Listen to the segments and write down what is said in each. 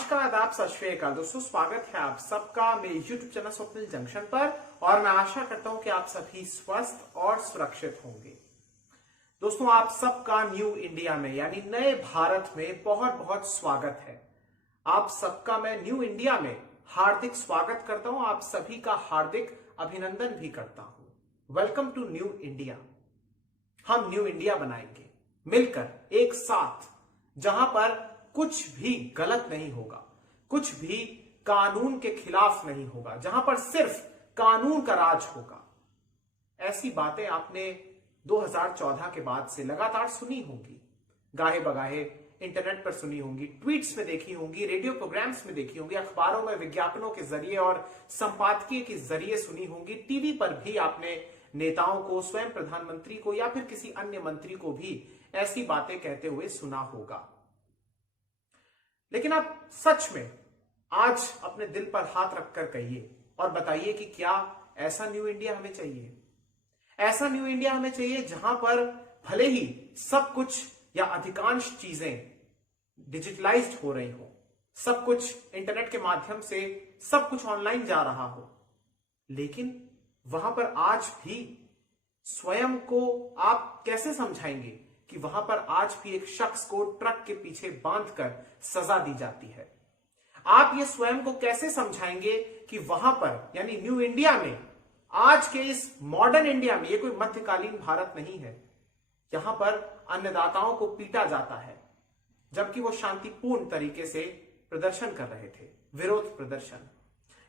नमस्कार, आदाब, सत श्री अकाल दोस्तों। स्वागत है आप सबका मेरे YouTube चैनल स्वप्निल जंक्शन पर और मैं आशा करता हूं कि आप सभी स्वस्थ और सुरक्षित होंगे। दोस्तों, आप सबका न्यू इंडिया में यानी नए भारत में बहुत बहुत स्वागत है। आप सबका मैं न्यू इंडिया में हार्दिक स्वागत करता हूं। आप सभी का हार्दिक अभिनंदन भी करता हूं। Welcome to new India. हम न्यू इंडिया बनाएंगे मिलकर एक साथ, जहां पर कुछ भी गलत नहीं होगा, कुछ भी कानून के खिलाफ नहीं होगा, जहां पर सिर्फ कानून का राज होगा। ऐसी बातें आपने 2014 के बाद से लगातार सुनी होंगी, गाहे बगाहे इंटरनेट पर सुनी होंगी, ट्वीट्स में देखी होंगी, रेडियो प्रोग्राम्स में देखी होंगी, अखबारों में विज्ञापनों के जरिए और संपादकीय के जरिए सुनी होंगी। टीवी पर भी आपने नेताओं को, स्वयं प्रधानमंत्री को या फिर किसी अन्य मंत्री को भी ऐसी बातें कहते हुए सुना होगा। लेकिन आप सच में आज अपने दिल पर हाथ रखकर कहिए और बताइए कि क्या ऐसा न्यू इंडिया हमें चाहिए? ऐसा न्यू इंडिया हमें चाहिए जहां पर भले ही सब कुछ या अधिकांश चीजें डिजिटलाइज्ड हो रही हो, सब कुछ इंटरनेट के माध्यम से सब कुछ ऑनलाइन जा रहा हो, लेकिन वहां पर आज भी स्वयं को आप कैसे समझाएंगे कि वहां पर आज भी एक शख्स को ट्रक के पीछे बांधकर सजा दी जाती है? आप ये स्वयं को कैसे समझाएंगे कि वहां पर यानी न्यू इंडिया में, आज के इस मॉडर्न इंडिया में, ये कोई मध्यकालीन भारत नहीं है, यहां पर अन्नदाताओं को पीटा जाता है जबकि वो शांतिपूर्ण तरीके से प्रदर्शन कर रहे थे, विरोध प्रदर्शन।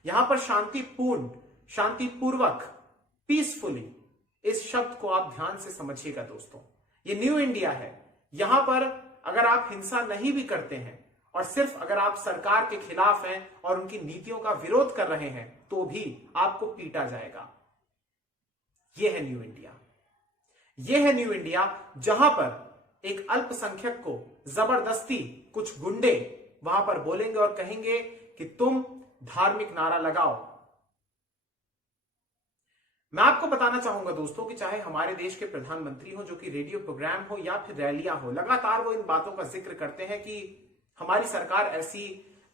यहां पर शांतिपूर्ण, शांतिपूर्वक, पीसफुली, इस शब्द को आप ध्यान से समझिएगा दोस्तों। ये न्यू इंडिया है। यहां पर अगर आप हिंसा नहीं भी करते हैं और सिर्फ अगर आप सरकार के खिलाफ हैं और उनकी नीतियों का विरोध कर रहे हैं तो भी आपको पीटा जाएगा। यह है न्यू इंडिया। यह है न्यू इंडिया जहां पर एक अल्पसंख्यक को जबरदस्ती कुछ गुंडे वहां पर बोलेंगे और कहेंगे कि तुम धार्मिक नारा लगाओ। मैं आपको बताना चाहूंगा दोस्तों कि चाहे हमारे देश के प्रधानमंत्री हो, जो कि रेडियो प्रोग्राम हो या फिर रैलियां हो, लगातार वो इन बातों का जिक्र करते हैं कि हमारी सरकार ऐसी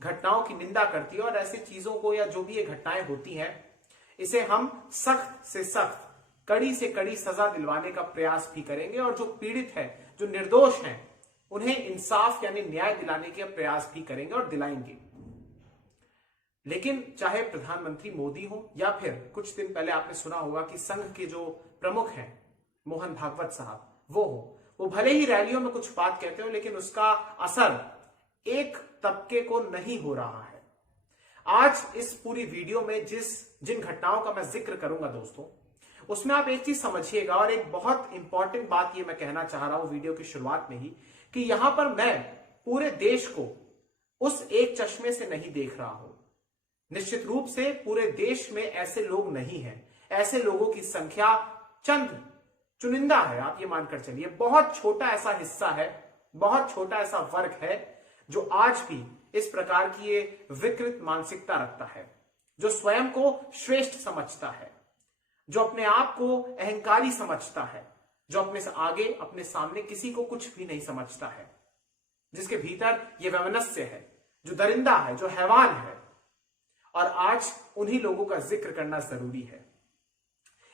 घटनाओं की निंदा करती है और ऐसी चीजों को या जो भी ये घटनाएं होती हैं, इसे हम सख्त से सख्त, कड़ी से कड़ी सजा दिलवाने का प्रयास भी करेंगे और जो पीड़ित है, जो निर्दोष हैं, उन्हें इंसाफ यानी न्याय दिलाने के प्रयास भी करेंगे और दिलाएंगे। लेकिन चाहे प्रधानमंत्री मोदी हो या फिर कुछ दिन पहले आपने सुना होगा कि संघ के जो प्रमुख हैं मोहन भागवत साहब, वो भले ही रैलियों में कुछ बात कहते हो, लेकिन उसका असर एक तबके को नहीं हो रहा है। आज इस पूरी वीडियो में जिन घटनाओं का मैं जिक्र करूंगा दोस्तों, उसमें आप एक चीज समझिएगा और एक बहुत इंपॉर्टेंट बात ये मैं कहना चाह रहा हूं वीडियो की शुरुआत में ही, कि यहां पर मैं पूरे देश को उस एक चश्मे से नहीं देख रहा हूं। निश्चित रूप से पूरे देश में ऐसे लोग नहीं हैं। ऐसे लोगों की संख्या चंद चुनिंदा है, आप ये मानकर चलिए। बहुत छोटा ऐसा हिस्सा है, बहुत छोटा ऐसा वर्ग है जो आज भी इस प्रकार की ये विकृत मानसिकता रखता है, जो स्वयं को श्रेष्ठ समझता है, जो अपने आप को अहंकारी समझता है, जो अपने से आगे, अपने सामने किसी को कुछ भी नहीं समझता है, जिसके भीतर ये वैमनस्य है, जो दरिंदा है, जो हैवान है। और आज उन्हीं लोगों का जिक्र करना जरूरी है।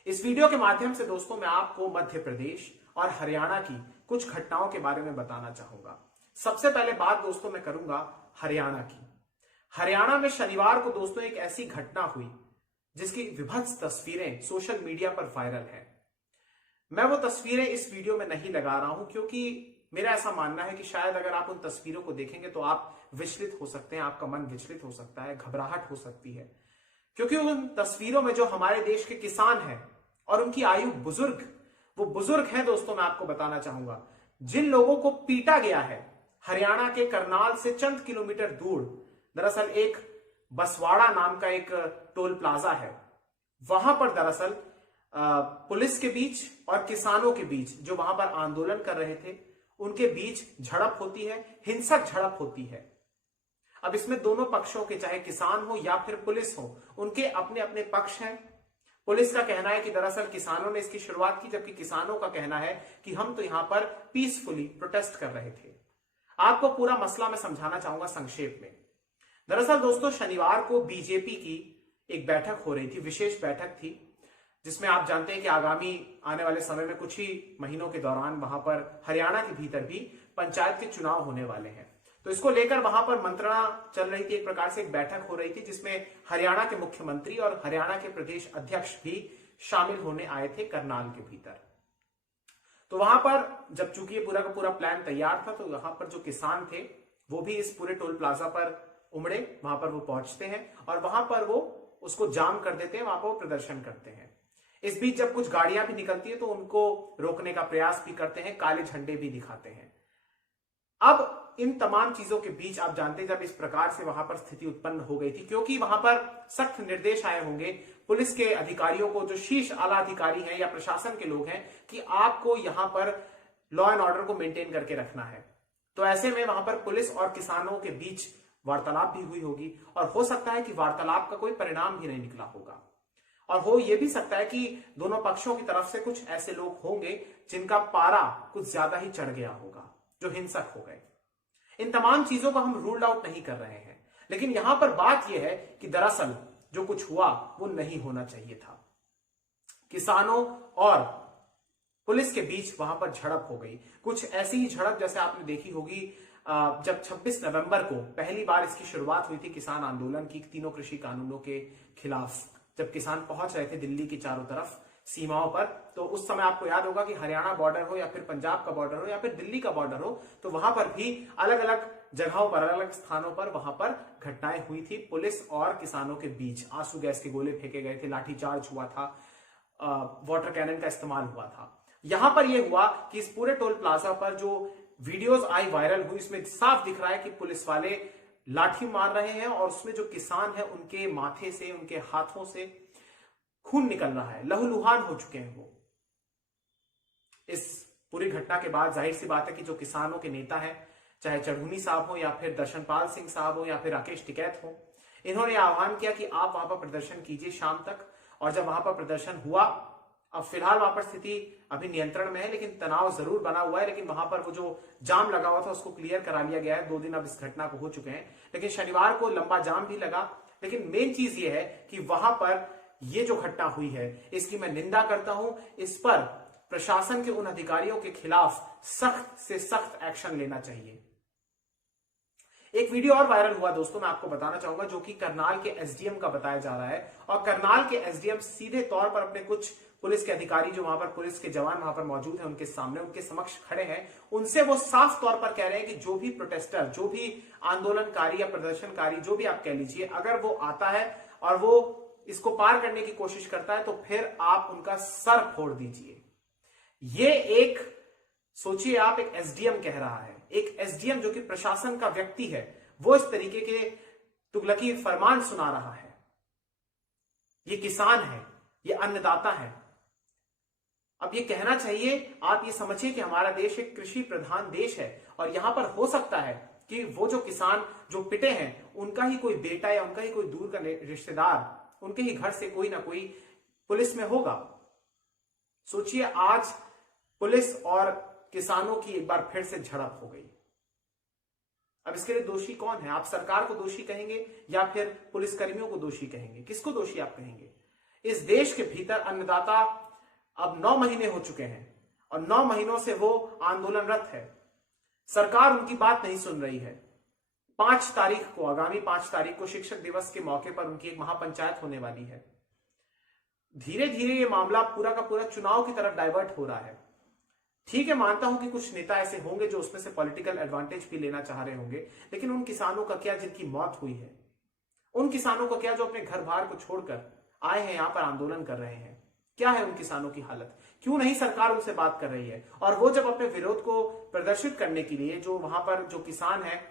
इस वीडियो के माध्यम से दोस्तों मैं आपको मध्य प्रदेश और हरियाणा की कुछ घटनाओं के बारे में बताना चाहूंगा। सबसे पहले बात दोस्तों मैं करूंगा हरियाणा की। हरियाणा में शनिवार को दोस्तों एक ऐसी घटना हुई जिसकी विभत्स तस्वीरें सोशल मीडिया पर वायरल है। मैं वो तस्वीरें इस वीडियो में नहीं लगा रहा हूं क्योंकि मेरा ऐसा मानना है कि शायद अगर आप उन तस्वीरों को देखेंगे तो आप विचलित हो सकते हैं, आपका मन विचलित हो सकता है, घबराहट हो सकती है, क्योंकि उन तस्वीरों में जो हमारे देश के किसान हैं और उनकी आयु बुजुर्ग, वो बुजुर्ग हैं दोस्तों। मैं आपको बताना चाहूंगा जिन लोगों को पीटा गया है हरियाणा के करनाल से चंद किलोमीटर दूर, दरअसल एक बसवाड़ा नाम का एक टोल प्लाजा है, वहां पर दरअसल पुलिस के बीच और किसानों के बीच, जो वहां पर आंदोलन कर रहे थे, उनके बीच झड़प होती है, हिंसक झड़प होती है। अब इसमें दोनों पक्षों के, चाहे किसान हो या फिर पुलिस हो, उनके अपने अपने पक्ष हैं। पुलिस का कहना है कि दरअसल किसानों ने इसकी शुरुआत की, जबकि किसानों का कहना है कि हम तो यहां पर पीसफुली प्रोटेस्ट कर रहे थे। आपको पूरा मसला मैं समझाना चाहूंगा संक्षेप में। दरअसल दोस्तों शनिवार को बीजेपी की एक बैठक हो रही थी, विशेष बैठक थी, जिसमें आप जानते हैं कि आगामी आने वाले समय में कुछ ही महीनों के दौरान वहां पर हरियाणा के भीतर भी पंचायत के चुनाव होने वाले हैं। तो इसको लेकर वहां पर मंत्रणा चल रही थी, एक प्रकार से एक बैठक हो रही थी जिसमें हरियाणा के मुख्यमंत्री और हरियाणा के प्रदेश अध्यक्ष भी शामिल होने आए थे करनाल के भीतर। तो वहां पर जब चूंकि पूरा का पूरा प्लान तैयार था, तो वहां पर जो किसान थे वो भी इस पूरे टोल प्लाजा पर उमड़े, वहां पर वो पहुंचते हैं और वहां पर वो उसको जाम कर देते हैं, वहां पर वो प्रदर्शन करते हैं। इस बीच जब कुछ गाड़ियां भी निकलती है तो उनको रोकने का प्रयास भी करते हैं, काले झंडे भी दिखाते हैं। अब इन तमाम चीजों के बीच आप जानते हैं जब इस प्रकार से वहां पर स्थिति उत्पन्न हो गई थी, क्योंकि वहां पर सख्त निर्देश आए होंगे पुलिस के अधिकारियों को, जो शीर्ष आला अधिकारी हैं या प्रशासन के लोग हैं, कि आपको यहां पर लॉ एंड ऑर्डर को मेंटेन करके रखना है। तो ऐसे में वहां पर पुलिस और किसानों के बीच वार्तालाप भी हुई होगी और हो सकता है कि वार्तालाप का कोई परिणाम भी नहीं निकला होगा, और हो यह भी सकता है कि दोनों पक्षों की तरफ से कुछ ऐसे लोग होंगे जिनका पारा कुछ ज्यादा ही चढ़ गया होगा, जो हिंसक हो गए। इन तमाम चीजों को हम रूल आउट नहीं कर रहे हैं, लेकिन यहां पर बात यह है कि दरअसल जो कुछ हुआ वो नहीं होना चाहिए था। किसानों और पुलिस के बीच वहां पर झड़प हो गई, कुछ ऐसी ही झड़प जैसे आपने देखी होगी जब 26 नवंबर को पहली बार इसकी शुरुआत हुई थी किसान आंदोलन की, तीनों कृषि कानूनों के खिलाफ, जब किसान पहुंच रहे थे दिल्ली की चारों तरफ सीमाओं पर। तो उस समय आपको याद होगा कि हरियाणा बॉर्डर हो या फिर पंजाब का बॉर्डर हो या फिर दिल्ली का बॉर्डर हो, तो वहां पर भी अलग अलग जगहों पर, अलग अलग स्थानों पर वहां पर घटनाएं हुई थी। पुलिस और किसानों के बीच आंसू गैस के गोले फेंके गए थे, लाठीचार्ज हुआ था, वाटर कैनन का इस्तेमाल हुआ था। यहां पर यह हुआ कि इस पूरे टोल प्लाजा पर जो वीडियोस आई वायरल हुई, इसमें साफ दिख रहा है कि पुलिस वाले लाठी मार रहे हैं और उसमें जो किसान है उनके माथे से, उनके हाथों से खून निकल रहा है, लहूलुहान हो चुके हैं वो। इस पूरी घटना के बाद जाहिर सी बात है कि जो किसानों के नेता हैं, चाहे चढ़ूनी साहब हो या फिर दर्शनपाल सिंह साहब हो या फिर राकेश टिकैत हो, इन्होंने आह्वान किया कि आप वहां पर प्रदर्शन कीजिए शाम तक। और जब वहां पर प्रदर्शन हुआ, अब फिलहाल वहां पर स्थिति अभी नियंत्रण में है, लेकिन तनाव जरूर बना हुआ है। लेकिन वहां पर वो जो जाम लगा हुआ था उसको क्लियर करा लिया गया है। 2 दिन अब इस घटना को हो चुके हैं, लेकिन शनिवार को लंबा जाम भी लगा। लेकिन मेन चीज ये है कि वहां पर ये जो घटना हुई है इसकी मैं निंदा करता हूं। इस पर प्रशासन के उन अधिकारियों के खिलाफ सख्त से सख्त एक्शन लेना चाहिए। एक वीडियो और वायरल हुआ दोस्तों, मैं आपको बताना चाहूंगा, जो कि करनाल के एसडीएम का बताया जा रहा है। और करनाल के एसडीएम सीधे तौर पर अपने कुछ पुलिस के अधिकारी, जो वहां पर पुलिस के जवान वहां पर मौजूद हैं, उनके सामने, उनके समक्ष खड़े हैं, उनसे वो साफ तौर पर कह रहे हैं कि जो भी प्रोटेस्टर, जो भी आंदोलनकारी या प्रदर्शनकारी, जो भी आप कह लीजिए, अगर वो आता है और वो इसको पार करने की कोशिश करता है तो फिर आप उनका सर फोड़ दीजिए। ये एक सोचिए, आप एक एसडीएम कह रहा है, एक एसडीएम जो कि प्रशासन का व्यक्ति है, वो इस तरीके के तुगलकी फरमान सुना रहा है। ये किसान है, ये अन्नदाता है। अब ये कहना चाहिए, आप ये समझिए कि हमारा देश एक कृषि प्रधान देश है और यहां पर हो सकता है कि वो जो किसान जो पिटे हैं, उनका ही कोई बेटा या उनका ही कोई दूर का रिश्तेदार, उनके ही घर से कोई ना कोई पुलिस में होगा। सोचिए, आज पुलिस और किसानों की एक बार फिर से झड़प हो गई। अब इसके लिए दोषी कौन है? आप सरकार को दोषी कहेंगे या फिर पुलिसकर्मियों को दोषी कहेंगे? किसको दोषी आप कहेंगे? इस देश के भीतर अन्नदाता अब 9 महीने हो चुके हैं और 9 महीनों से वो आंदोलनरत है। सरकार उनकी बात नहीं सुन रही है। 5 तारीख को, आगामी 5 तारीख को शिक्षक दिवस के मौके पर उनकी एक महापंचायत होने वाली है। धीरे धीरे ये मामला पूरा का पूरा चुनाव की तरफ डाइवर्ट हो रहा है। ठीक है, मानता हूं कि कुछ नेता ऐसे होंगे जो उसमें से पॉलिटिकल एडवांटेज भी लेना चाह रहे होंगे, लेकिन उन किसानों का क्या जिनकी मौत हुई है? उन किसानों का क्या जो अपने घर बार को छोड़कर आए हैं, यहां पर आंदोलन कर रहे हैं? क्या है उन किसानों की हालत? क्यों नहीं सरकार उनसे बात कर रही है? और वो जब अपने विरोध को प्रदर्शित करने के लिए, जो वहां पर जो किसान है,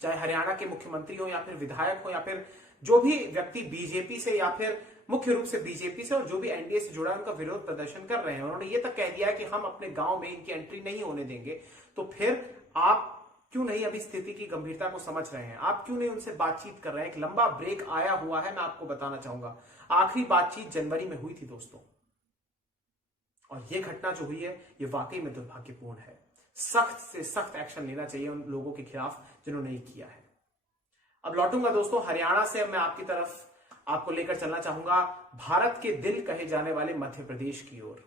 चाहे हरियाणा के मुख्यमंत्री हो या फिर विधायक हो या फिर जो भी व्यक्ति बीजेपी से या फिर मुख्य रूप से बीजेपी से और जो भी एनडीए से जुड़ा है, उनका विरोध प्रदर्शन कर रहे हैं, उन्होंने ये तक कह दिया है कि हम अपने गांव में इनकी एंट्री नहीं होने देंगे, तो फिर आप क्यों नहीं अभी स्थिति की गंभीरता को समझ रहे हैं? आप क्यों नहीं उनसे बातचीत कर रहे हैं? एक लंबा ब्रेक आया हुआ है, मैं आपको बताना चाहूंगा। आखिरी बातचीत जनवरी में हुई थी दोस्तों, और यह घटना जो हुई है ये वाकई में दुर्भाग्यपूर्ण है। सख्त से सख्त एक्शन लेना चाहिए उन लोगों के खिलाफ जिन्होंने ये किया है। अब लौटूंगा दोस्तों हरियाणा से। अब मैं आपकी तरफ आपको लेकर चलना चाहूंगा भारत के दिल कहे जाने वाले मध्य प्रदेश की ओर।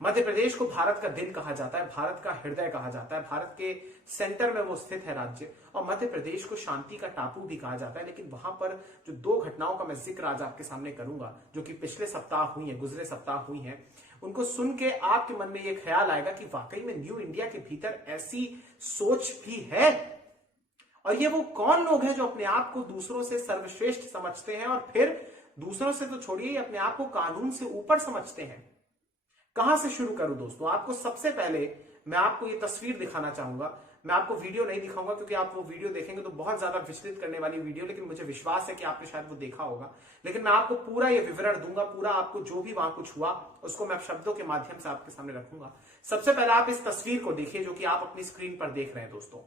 मध्य प्रदेश को भारत का दिल कहा जाता है, भारत का हृदय कहा जाता है, भारत के सेंटर में वो स्थित है राज्य। और मध्य प्रदेश को शांति का टापू भी कहा जाता है। लेकिन वहां पर जो दो घटनाओं का मैं जिक्र आज आपके सामने करूंगा, जो कि पिछले सप्ताह हुई है, गुजरे सप्ताह हुई है, उनको सुन के आपके मन में ये ख्याल आएगा कि वाकई में न्यू इंडिया के भीतर ऐसी सोच भी है। और ये वो कौन लोग हैं जो अपने आप को दूसरों से सर्वश्रेष्ठ समझते हैं और फिर दूसरों से तो छोड़िए अपने आप को कानून से ऊपर समझते हैं। कहां से शुरू करूं दोस्तों? आपको सबसे पहले मैं आपको ये तस्वीर दिखाना चाहूंगा। मैं आपको वीडियो नहीं दिखाऊंगा क्योंकि आप वो वीडियो देखेंगे तो बहुत ज्यादा विचलित करने वाली वीडियो, लेकिन मुझे विश्वास है कि आपने शायद वो देखा होगा। लेकिन मैं आपको पूरा ये विवरण दूंगा, पूरा आपको जो भी वहां कुछ हुआ उसको मैं शब्दों के माध्यम से आपके सामने रखूंगा। सबसे पहले आप इस तस्वीर को देखिए जो कि आप अपनी स्क्रीन पर देख रहे हैं दोस्तों।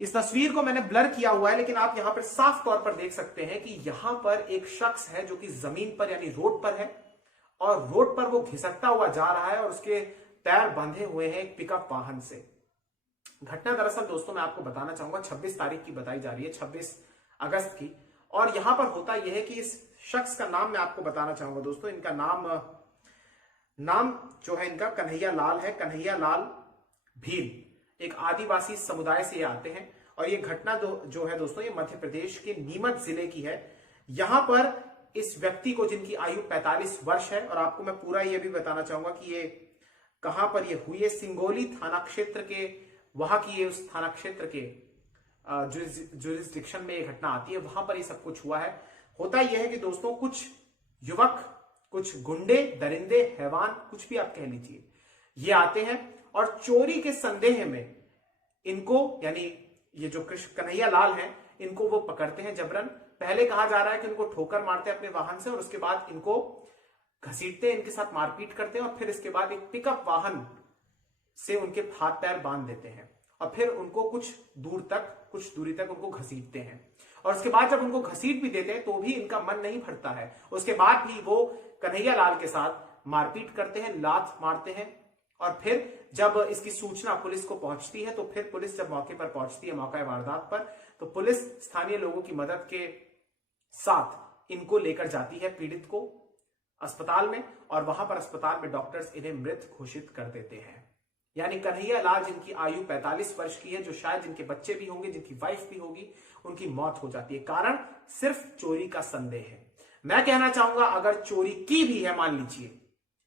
इस तस्वीर को मैंने ब्लर किया हुआ है, लेकिन आप यहां पर साफ तौर पर देख सकते हैं कि यहां पर एक शख्स है जो कि जमीन पर यानी रोड पर है और रोड पर वो घिसकता हुआ जा रहा है और उसके पैर बंधे हुए हैं एक पिकअप वाहन से। घटना दरअसल दोस्तों मैं आपको बताना चाहूंगा 26 तारीख की बताई जा रही है, 26 अगस्त की। और यहां पर होता यह है कि इस शख्स का नाम मैं आपको बताना चाहूंगा दोस्तों। इनका नाम जो है इनका कन्हैया लाल है, कन्हैया लाल भील। एक आदिवासी समुदाय से ये आते हैं और ये घटना जो है दोस्तों ये मध्य प्रदेश के नीमच जिले की है। यहां पर इस व्यक्ति को जिनकी आयु 45 वर्ष है, और आपको मैं पूरा ये भी बताना चाहूंगा कि ये कहां पर ये हुई है, सिंगोली थाना क्षेत्र के, वहां की ये उस थाना क्षेत्र के जुरिस्डिक्शन में ये घटना आती है, वहां पर ये सब कुछ हुआ है। होता यह है कि दोस्तों कुछ युवक, कुछ गुंडे, दरिंदे, हैवान, कुछ भी आप कह लीजिए, ये आते हैं और चोरी के संदेह में इनको, यानी ये जो कन्हैया लाल हैं, इनको वो पकड़ते हैं जबरन। पहले कहा जा रहा है कि इनको ठोकर मारते हैं अपने वाहन से और उसके बाद इनको घसीटते हैं, इनके साथ मारपीट करते हैं और फिर इसके बाद एक पिकअप वाहन से उनके हाथ पैर बांध देते हैं और फिर उनको कुछ दूरी तक उनको घसीटते हैं। और उसके बाद जब उनको घसीट भी देते हैं तो भी इनका मन नहीं भरता है। उसके बाद भी वो कन्हैया लाल के साथ मारपीट करते हैं, लात मारते हैं। और फिर जब इसकी सूचना पुलिस को पहुंचती है तो फिर पुलिस जब मौके पर पहुंचती है, मौका वारदात पर, तो पुलिस स्थानीय लोगों की मदद के साथ इनको लेकर जाती है पीड़ित को अस्पताल में, और वहां पर अस्पताल में डॉक्टर्स इन्हें मृत घोषित कर देते हैं। यानी कन्हैया लाल जिनकी आयु 45 वर्ष की है, जो शायद जिनके बच्चे भी होंगे, जिनकी वाइफ भी होगी, उनकी मौत हो जाती है। कारण सिर्फ चोरी का संदेह है। मैं कहना चाहूंगा अगर चोरी की भी है, मान लीजिए,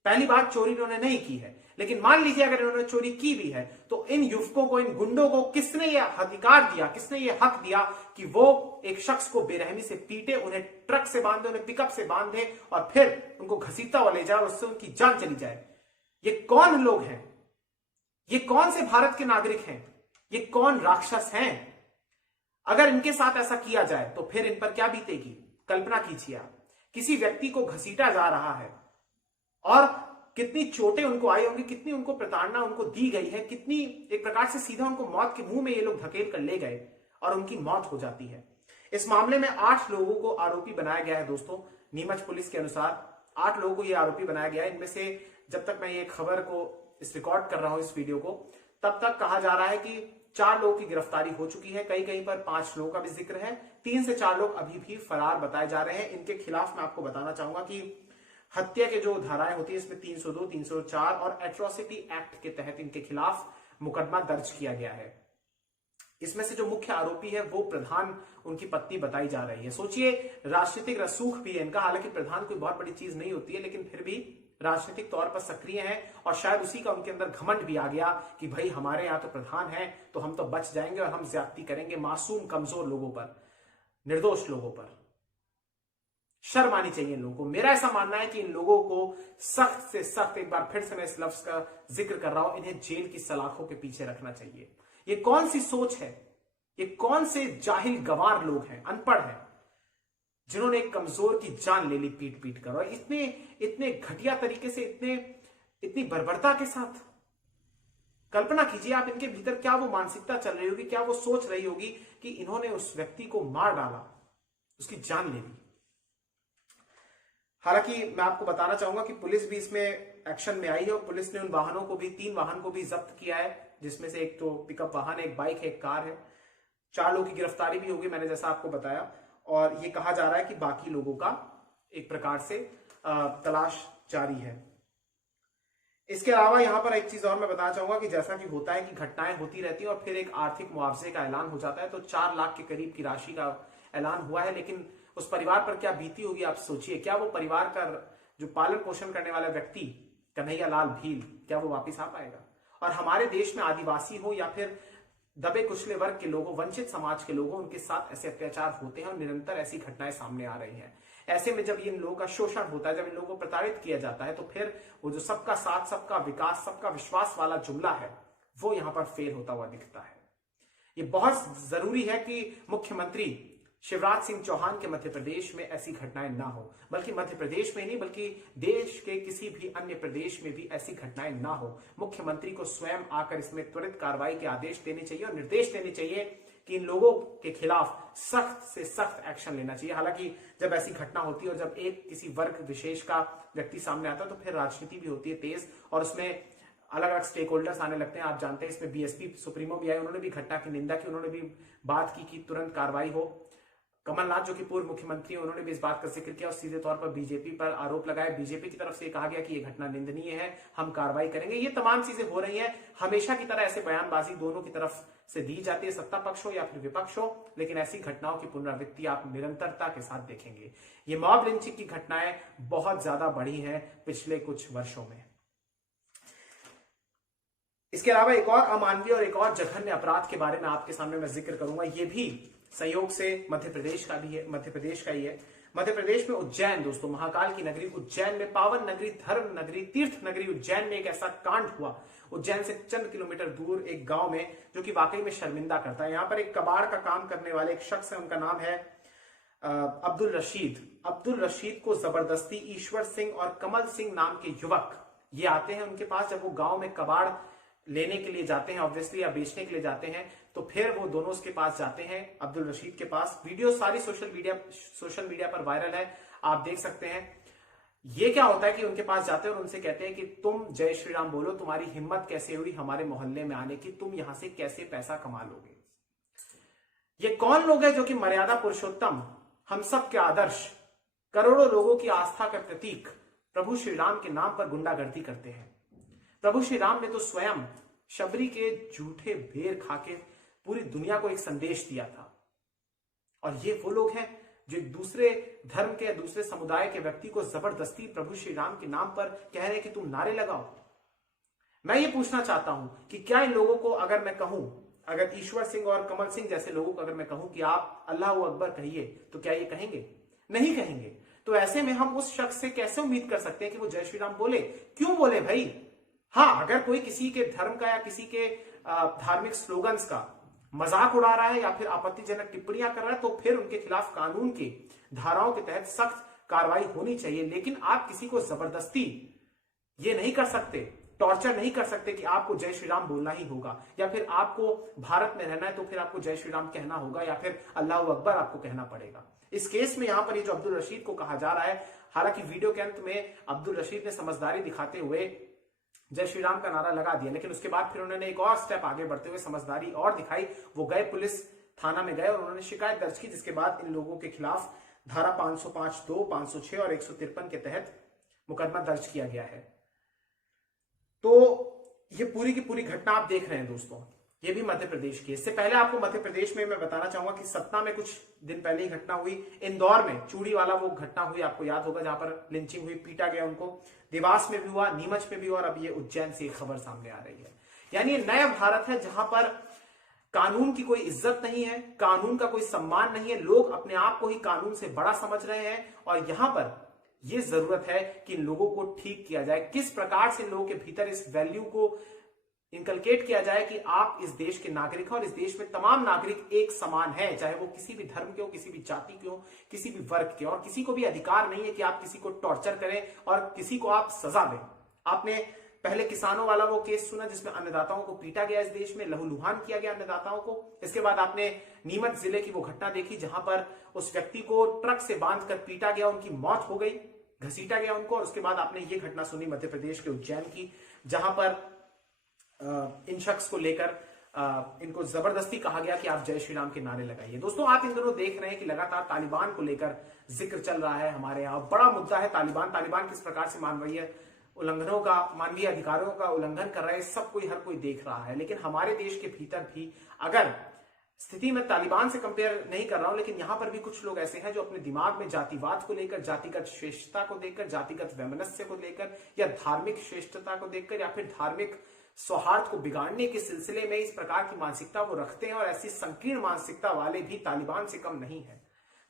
पहली बात चोरी इन्होंने नहीं की है, लेकिन मान लीजिए अगर इन्होंने चोरी की भी है तो इन युवकों को, इन गुंडों को किसने यह अधिकार दिया, किसने यह हक दिया कि वो एक शख्स को बेरहमी से पीटे, उन्हें ट्रक से बांधे, उन्हें पिकअप से बांधे और फिर उनको घसीटता हुआ ले जाए और उससे उनकी जान चली जाए? ये कौन लोग हैं? ये कौन से भारत के नागरिक हैं? ये कौन राक्षस हैं? अगर इनके साथ ऐसा किया जाए तो फिर इन पर क्या बीतेगी? कल्पना कीजिए आप, किसी व्यक्ति को घसीटा जा रहा है और कितनी चोटें उनको आई होंगी, कितनी उनको प्रताड़ना उनको दी गई है, कितनी एक प्रकार से सीधा उनको मौत के मुंह में ये लोग धकेल कर ले गए और उनकी मौत हो जाती है। इस मामले में 8 लोगों को आरोपी बनाया गया है दोस्तों। नीमच पुलिस के अनुसार 8 लोगों को ये आरोपी बनाया गया है। इनमें से जब तक मैं ये खबर को रिकॉर्ड कर रहा हूं, इस वीडियो को, तब तक कहा जा रहा है कि 4 लोगों की गिरफ्तारी हो चुकी है। कहीं कहीं पर 5 लोगों का भी जिक्र है। 3 से 4 लोग अभी भी फरार बताए जा रहे हैं। इनके खिलाफ मैं आपको बताना चाहूंगा कि हत्या के जो धाराएं होती है इसमें 302, 304 और एट्रोसिटी एक्ट के तहत इनके खिलाफ मुकदमा दर्ज किया गया है। इसमें से जो मुख्य आरोपी है वो प्रधान उनकी पत्नी बताई जा रही है। सोचिए, राजनीतिक रसूख भी है इनका। हालांकि प्रधान कोई बहुत बड़ी चीज नहीं होती है, लेकिन फिर भी राजनीतिक तौर पर सक्रिय हैं और शायद उसी का उनके अंदर घमंड भी आ गया कि भाई हमारे यहां तो प्रधान है तो हम तो बच जाएंगे और हम ज्यादती करेंगे मासूम कमजोर लोगों पर, निर्दोष लोगों पर। शर्म आनी चाहिए इन लोगों को। मेरा ऐसा मानना है कि इन लोगों को सख्त से सख्त, एक बार फिर से मैं इस लफ्ज का जिक्र कर रहा हूं, इन्हें जेल की सलाखों के पीछे रखना चाहिए। ये कौन सी सोच है? ये कौन से जाहिल गंवार लोग हैं, अनपढ़ हैं, जिन्होंने एक कमजोर की जान ले ली पीट पीट कर, और इतने घटिया तरीके से, इतनी बर्बरता के साथ। कल्पना कीजिए आप, इनके भीतर क्या वो मानसिकता चल रही होगी, क्या वो सोच रही होगी कि इन्होंने उस व्यक्ति को मार डाला, उसकी जान ले ली। हालांकि मैं आपको बताना चाहूंगा कि पुलिस भी इसमें एक्शन में आई है और पुलिस ने उन वाहनों को भी, 3 वाहन को भी जब्त किया है, जिसमें से एक तो पिकअप वाहन है, एक बाइक है, एक कार है। 4 लोगों की गिरफ्तारी भी होगी, मैंने जैसा आपको बताया, और ये कहा जा रहा है कि बाकी लोगों का एक प्रकार से तलाश जारी है। इसके अलावा यहां पर एक चीज और मैं बताना चाहूंगा कि जैसा कि होता है कि घटनाएं होती रहती हैं और फिर एक आर्थिक मुआवजे का ऐलान हो जाता है, तो 4 लाख के करीब की राशि का ऐलान हुआ है, लेकिन उस परिवार पर क्या बीती होगी आप सोचिए। क्या वो परिवार का जो पालन पोषण करने वाला व्यक्ति कन्हैया लाल भील, क्या वो वापिस आ पाएगा? और हमारे देश में आदिवासी हो या फिर दबे कुचले वर्ग के लोगों, वंचित समाज के लोगों, उनके साथ ऐसे अत्याचार होते हैं और निरंतर ऐसी घटनाएं सामने आ रही हैं। ऐसे में जब इन लोगों का शोषण होता है, जब इन लोगों को प्रताड़ित किया जाता है, तो फिर वो जो सबका साथ, सबका विकास, सबका विश्वास वाला जुमला है, वो यहां पर फेल होता हुआ दिखता है। ये बहुत जरूरी है कि मुख्यमंत्री शिवराज सिंह चौहान के मध्य प्रदेश में ऐसी घटनाएं ना हो, बल्कि मध्य प्रदेश में नहीं बल्कि देश के किसी भी अन्य प्रदेश में भी ऐसी घटनाएं ना हो। मुख्यमंत्री को स्वयं आकर इसमें त्वरित कार्रवाई के आदेश देने चाहिए और निर्देश देने चाहिए कि इन लोगों के खिलाफ सख्त से सख्त एक्शन लेना चाहिए। हालांकि जब ऐसी घटना होती है और जब एक किसी वर्ग विशेष का व्यक्ति सामने आता है, तो फिर राजनीति भी होती है तेज और उसमें अलग अलग स्टेक होल्डर्स आने लगते हैं। आप जानते हैं इसमें बीएसपी सुप्रीमो भी आए, उन्होंने भी घटना की निंदा की, उन्होंने भी बात की कि तुरंत कार्रवाई हो। कमलनाथ जो कि पूर्व मुख्यमंत्री हैं, उन्होंने भी इस बात का जिक्र किया और सीधे तौर पर बीजेपी पर आरोप लगाए। बीजेपी की तरफ से कहा गया कि यह घटना निंदनीय है, हम कार्रवाई करेंगे। ये तमाम चीजें हो रही हैं। हमेशा की तरह ऐसे बयानबाजी दोनों की तरफ से दी जाती है, सत्ता पक्ष हो या फिर विपक्ष हो, लेकिन ऐसी घटनाओं की पुनरावृत्ति आप निरंतरता के साथ देखेंगे। ये मॉब लिंचिंग की घटनाएं बहुत ज्यादा बढ़ी हैं पिछले कुछ वर्षों में। इसके अलावा एक और अमानवीय और एक और जघन्य अपराध के बारे में आपके सामने मैं जिक्र करूंगा। ये भी संयोग से मध्य प्रदेश का भी है, मध्य प्रदेश का ही है। मध्य प्रदेश में उज्जैन, दोस्तों, महाकाल की नगरी उज्जैन में, पावन नगरी, धर्म नगरी, तीर्थ नगरी उज्जैन में एक ऐसा कांड हुआ उज्जैन से चंद किलोमीटर दूर एक गांव में, जो कि वाकई में शर्मिंदा करता है। यहां पर एक कबाड़ का काम करने वाले एक शख्स है, उनका नाम है अब्दुल रशीद। अब्दुल रशीद को जबरदस्ती ईश्वर सिंह और कमल सिंह नाम के युवक ये आते हैं उनके पास। जब वो गांव में कबाड़ लेने के लिए जाते हैं ऑब्वियसली, या बेचने के लिए जाते हैं, तो फिर वो दोनों उसके पास जाते हैं, अब्दुल रशीद के पास। वीडियो सारी सोशल मीडिया पर वायरल है, आप देख सकते हैं। ये क्या होता है कि उनके पास जाते हैं और उनसे कहते हैं कि तुम जय श्री राम बोलो, तुम्हारी हिम्मत कैसे हुई हमारे मोहल्ले में आने की, तुम यहां से कैसे पैसा कमा लोगे। ये कौन लोग हैं जो कि मर्यादा पुरुषोत्तम, हम सब के आदर्श, करोड़ों लोगों की आस्था का प्रतीक प्रभु श्री राम के नाम पर गुंडागर्दी करते हैं। प्रभु श्री राम ने तो स्वयं शबरी के झूठे बेर खाके पूरी दुनिया को एक संदेश दिया था, और ये वो लोग हैं जो दूसरे धर्म के, दूसरे समुदाय के व्यक्ति को जबरदस्ती प्रभु श्री राम के नाम पर कह रहे हैं कि तुम नारे लगाओ। मैं ये पूछना चाहता हूं कि क्या इन लोगों को अगर मैं कहूं, अगर ईश्वर सिंह और कमल सिंह जैसे लोगों को अगर मैं कहूं कि आप अल्लाह अकबर कहिए, तो क्या ये कहेंगे? नहीं कहेंगे। तो ऐसे में हम उस शख्स से कैसे उम्मीद कर सकते हैं कि वो जय श्री राम बोले? क्यों बोले भाई? हाँ, अगर कोई किसी के धर्म का या किसी के धार्मिक स्लोगन्स का मजाक उड़ा रहा है या फिर आपत्तिजनक टिप्पणियां कर रहा है, तो फिर उनके खिलाफ कानून की धाराओं के तहत सख्त कार्रवाई होनी चाहिए। लेकिन आप किसी को जबरदस्ती ये नहीं कर सकते, टॉर्चर नहीं कर सकते कि आपको जय श्री राम बोलना ही होगा, या फिर आपको भारत में रहना है तो फिर आपको जय श्री राम कहना होगा, या फिर अल्लाह अकबर आपको कहना पड़ेगा। इस केस में यहां पर ये जो अब्दुल रशीद को कहा जा रहा है, हालांकि वीडियो के अंत में अब्दुल रशीद ने समझदारी दिखाते हुए जय श्री राम का नारा लगा दिया, लेकिन उसके बाद फिर उन्होंने एक और स्टेप आगे बढ़ते हुए समझदारी और दिखाई। वो गए पुलिस थाना में गए और उन्होंने शिकायत दर्ज की, जिसके बाद इन लोगों के खिलाफ धारा 505(2), 506 और 153 के तहत मुकदमा दर्ज किया गया है। तो ये पूरी की पूरी घटना आप देख रहे हैं दोस्तों, ये भी मध्य प्रदेश की। इससे पहले आपको मध्य प्रदेश में मैं बताना चाहूंगा कि सतना में कुछ दिन पहले ही घटना हुई, इंदौर में चूड़ी वाला वो घटना हुई, आपको याद होगा, जहां पर लिंचिंग हुई, पीटा गया उनको। देवास में भी हुआ, नीमच में भी, और अब ये उज्जैन से एक खबर सामने आ रही है। यानी ये नया भारत है जहां पर कानून की कोई इज्जत नहीं है, कानून का कोई सम्मान नहीं है, लोग अपने आप को ही कानून से बड़ा समझ रहे हैं। और यहां पर यह जरूरत है कि इन लोगों को ठीक किया जाए, किस प्रकार से लोगों के भीतर इस वैल्यू को इनकलकेट किया जाए कि आप इस देश के नागरिक हैं और इस देश में तमाम नागरिक एक समान हैं, चाहे वो किसी भी धर्म के हो, किसी भी जाति के हो, किसी भी वर्ग के, और किसी को भी अधिकार नहीं है कि आप किसी को टॉर्चर करें और किसी को आप सजा दें। आपने पहले किसानों वाला वो केस सुना जिसमें अन्नदाताओं को पीटा गया, इस देश में लहूलुहान किया गया अन्नदाताओं को। इसके बाद आपने नीमच जिले की वो घटना देखी जहां पर उस व्यक्ति को ट्रक से बांधकर पीटा गया, उनकी मौत हो गई, घसीटा गया उनको। और उसके बाद आपने ये घटना सुनी मध्य प्रदेश के उज्जैन की, जहां पर इन शख्स को लेकर इनको जबरदस्ती कहा गया कि आप जय श्री राम के नारे लगाइए। दोस्तों, आप इन दिनों देख रहे हैं कि लगातार तालिबान को लेकर जिक्र चल रहा है हमारे यहाँ। बड़ा मुद्दा है तालिबान किस प्रकार से मानवीय उल्लंघनों का, मानवीय अधिकारों का उल्लंघन कर रहे हैं, सब कोई हर कोई देख रहा है। लेकिन हमारे देश के भीतर भी, अगर स्थिति में तालिबान से कंपेयर नहीं कर रहा हूं, लेकिन यहां पर भी कुछ लोग ऐसे हैं जो अपने दिमाग में जातिवाद को लेकर, जातिगत श्रेष्ठता को देखकर, जातिगत वैमनस्य को लेकर, या धार्मिक श्रेष्ठता को देखकर, या फिर धार्मिक सौहार्द को बिगाड़ने के सिलसिले में इस प्रकार की मानसिकता वो रखते हैं। और ऐसी संकीर्ण मानसिकता वाले भी तालिबान से कम नहीं है,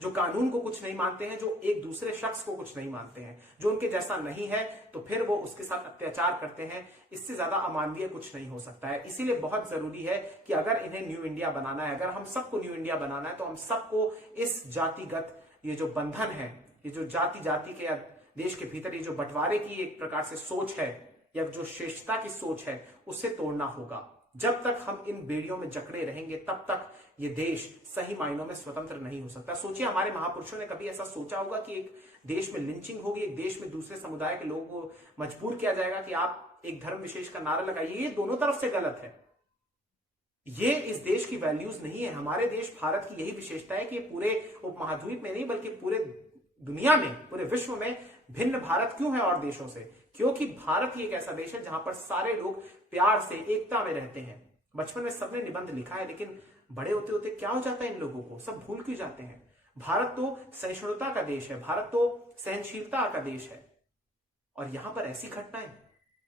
जो कानून को कुछ नहीं मानते हैं, जो एक दूसरे शख्स को कुछ नहीं मानते हैं, जो उनके जैसा नहीं है तो फिर वो उसके साथ अत्याचार करते हैं। इससे ज्यादा अमानवीय कुछ नहीं हो सकता है। इसीलिए बहुत जरूरी है कि अगर इन्हें न्यू इंडिया बनाना है, अगर हम सबको न्यू इंडिया बनाना है, तो हम सबको इस जातिगत ये जो बंधन है, ये जो जाति के देश के भीतर ये जो बंटवारे की एक प्रकार से सोच है, या जो श्रेष्ठता की सोच है, उससे तोड़ना होगा। जब तक हम इन बेड़ियों में जकड़े रहेंगे तब तक ये देश सही मायनों में स्वतंत्र नहीं हो सकता। सोचिए, हमारे महापुरुषों ने कभी ऐसा सोचा होगा कि एक देश में लिंचिंग होगी, एक देश में दूसरे समुदाय के लोगों को मजबूर किया जाएगा कि आप एक धर्म विशेष का नारा लगाइए? ये दोनों तरफ से गलत है। ये इस देश की वैल्यूज नहीं है। हमारे देश भारत की यही विशेषता है कि पूरे उपमहाद्वीप में नहीं बल्कि पूरे दुनिया में, पूरे विश्व में भिन्न भारत क्यों है और देशों से? क्योंकि भारत ही एक ऐसा देश है जहां पर सारे लोग प्यार से एकता में रहते हैं। बचपन में सबने निबंध लिखा है, लेकिन बड़े होते होते क्या हो जाता है इन लोगों को? सब भूल क्यों जाते हैं? भारत तो सहिष्णुता का देश है, भारत तो सहनशीलता का देश है, और यहां पर ऐसी घटनाएं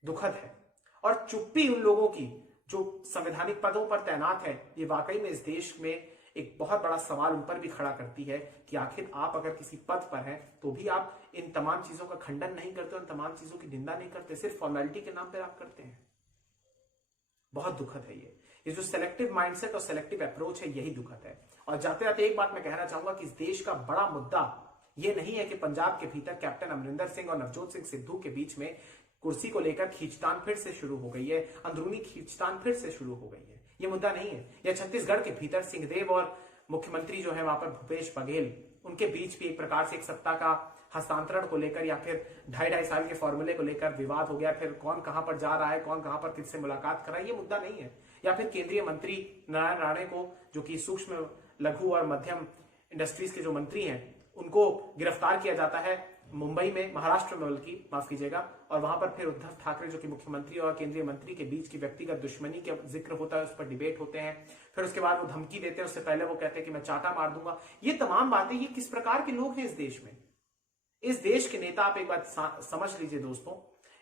दुखद है। और चुप्पी उन लोगों की जो संवैधानिक पदों पर तैनात है, ये वाकई में इस देश में एक बहुत बड़ा सवाल उन पर भी खड़ा करती है कि आखिर आप अगर किसी पद पर हैं तो भी आप इन तमाम चीजों का खंडन नहीं करते, इन तमाम चीजों की निंदा नहीं करते, सिर्फ फॉर्मेलिटी के नाम पर आप करते हैं। बहुत दुखद है ये जो सेलेक्टिव माइंडसेट और सेलेक्टिव अप्रोच है, यही दुखद है। और जाते जाते एक बात मैं कहना चाहूंगा कि इस देश का बड़ा मुद्दा ये नहीं है कि पंजाब के भीतर कैप्टन अमरिंदर सिंह और नवजोत सिंह सिद्धू के बीच में कुर्सी को लेकर खींचतान फिर से शुरू हो गई है, अंदरूनी खींचतान फिर से शुरू हो गई है। ये मुद्दा नहीं है। या छत्तीसगढ़ के भीतर सिंहदेव और मुख्यमंत्री जो है वहां पर भूपेश बघेल, उनके बीच भी एक प्रकार से एक सत्ता का हस्तांतरण को लेकर या फिर 2.5 साल के फॉर्मूले को लेकर विवाद हो गया। फिर कौन कहां पर जा रहा है, कौन कहां पर किससे मुलाकात कर रहा है, ये मुद्दा नहीं है। या फिर केंद्रीय मंत्री नारायण राणे को, जो कि सूक्ष्म, लघु और मध्यम इंडस्ट्रीज के जो मंत्री हैं, उनको गिरफ्तार किया जाता है मुंबई में, महाराष्ट्र में बल्कि, माफ कीजिएगा। और वहां पर फिर उद्धव ठाकरे जो कि मुख्यमंत्री और केंद्रीय मंत्री के बीच की व्यक्तिगत दुश्मनी का जिक्र होता है, उस पर डिबेट होते हैं। फिर उसके बाद वो धमकी देते हैं, उससे पहले वो कहते हैं कि मैं चाटा मार दूंगा। ये तमाम बातें, ये किस प्रकार के लोग हैं इस देश में? इस देश के नेता, आप एक बात समझ लीजिए दोस्तों,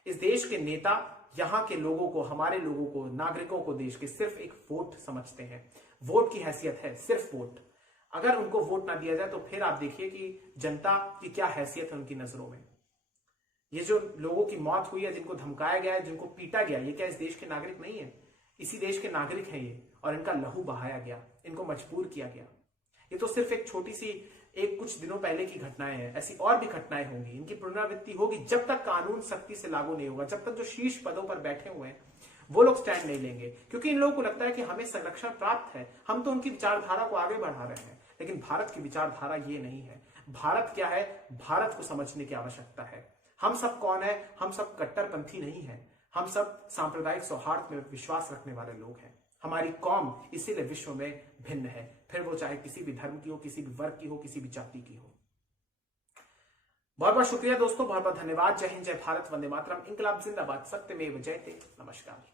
इस देश के नेता यहां के लोगों को, हमारे लोगों को, नागरिकों को देश के सिर्फ एक वोट समझते हैं। वोट की हैसियत है, सिर्फ वोट। अगर उनको वोट ना दिया जाए तो फिर आप देखिए कि जनता की क्या हैसियत है उनकी नजरों में। ये जो लोगों की मौत हुई है, जिनको धमकाया गया है, जिनको पीटा गया, ये क्या इस देश के नागरिक नहीं है? इसी देश के नागरिक हैं ये, और इनका लहू बहाया गया, इनको मजबूर किया गया। ये तो सिर्फ एक छोटी सी, एक कुछ दिनों पहले की घटनाएं हैं। ऐसी और भी घटनाएं होंगी, इनकी पुनरावृत्ति होगी जब तक कानून सख्ती से लागू नहीं होगा, जब तक जो शीर्ष पदों पर बैठे हुए हैं वो लोग स्टैंड नहीं लेंगे। क्योंकि इन लोगों को लगता है कि हमें संरक्षण प्राप्त है, हम तो उनकी विचारधारा को आगे बढ़ा रहे हैं। लेकिन भारत की विचारधारा ये नहीं है। भारत क्या है, भारत को समझने की आवश्यकता है। हम सब कौन है? हम सब कट्टरपंथी नहीं है, हम सब सांप्रदायिक सौहार्द में विश्वास रखने वाले लोग हैं। हमारी कौम इसीलिए विश्व में भिन्न है, फिर वो चाहे किसी भी धर्म की हो, किसी भी वर्ग की हो, किसी भी जाति की हो। बहुत बहुत शुक्रिया दोस्तों, बहुत बहुत धन्यवाद। जय हिंद, जय भारत, वंदे मातरम, इंकलाब जिंदाबाद, सत्यमेव जयते। नमस्कार।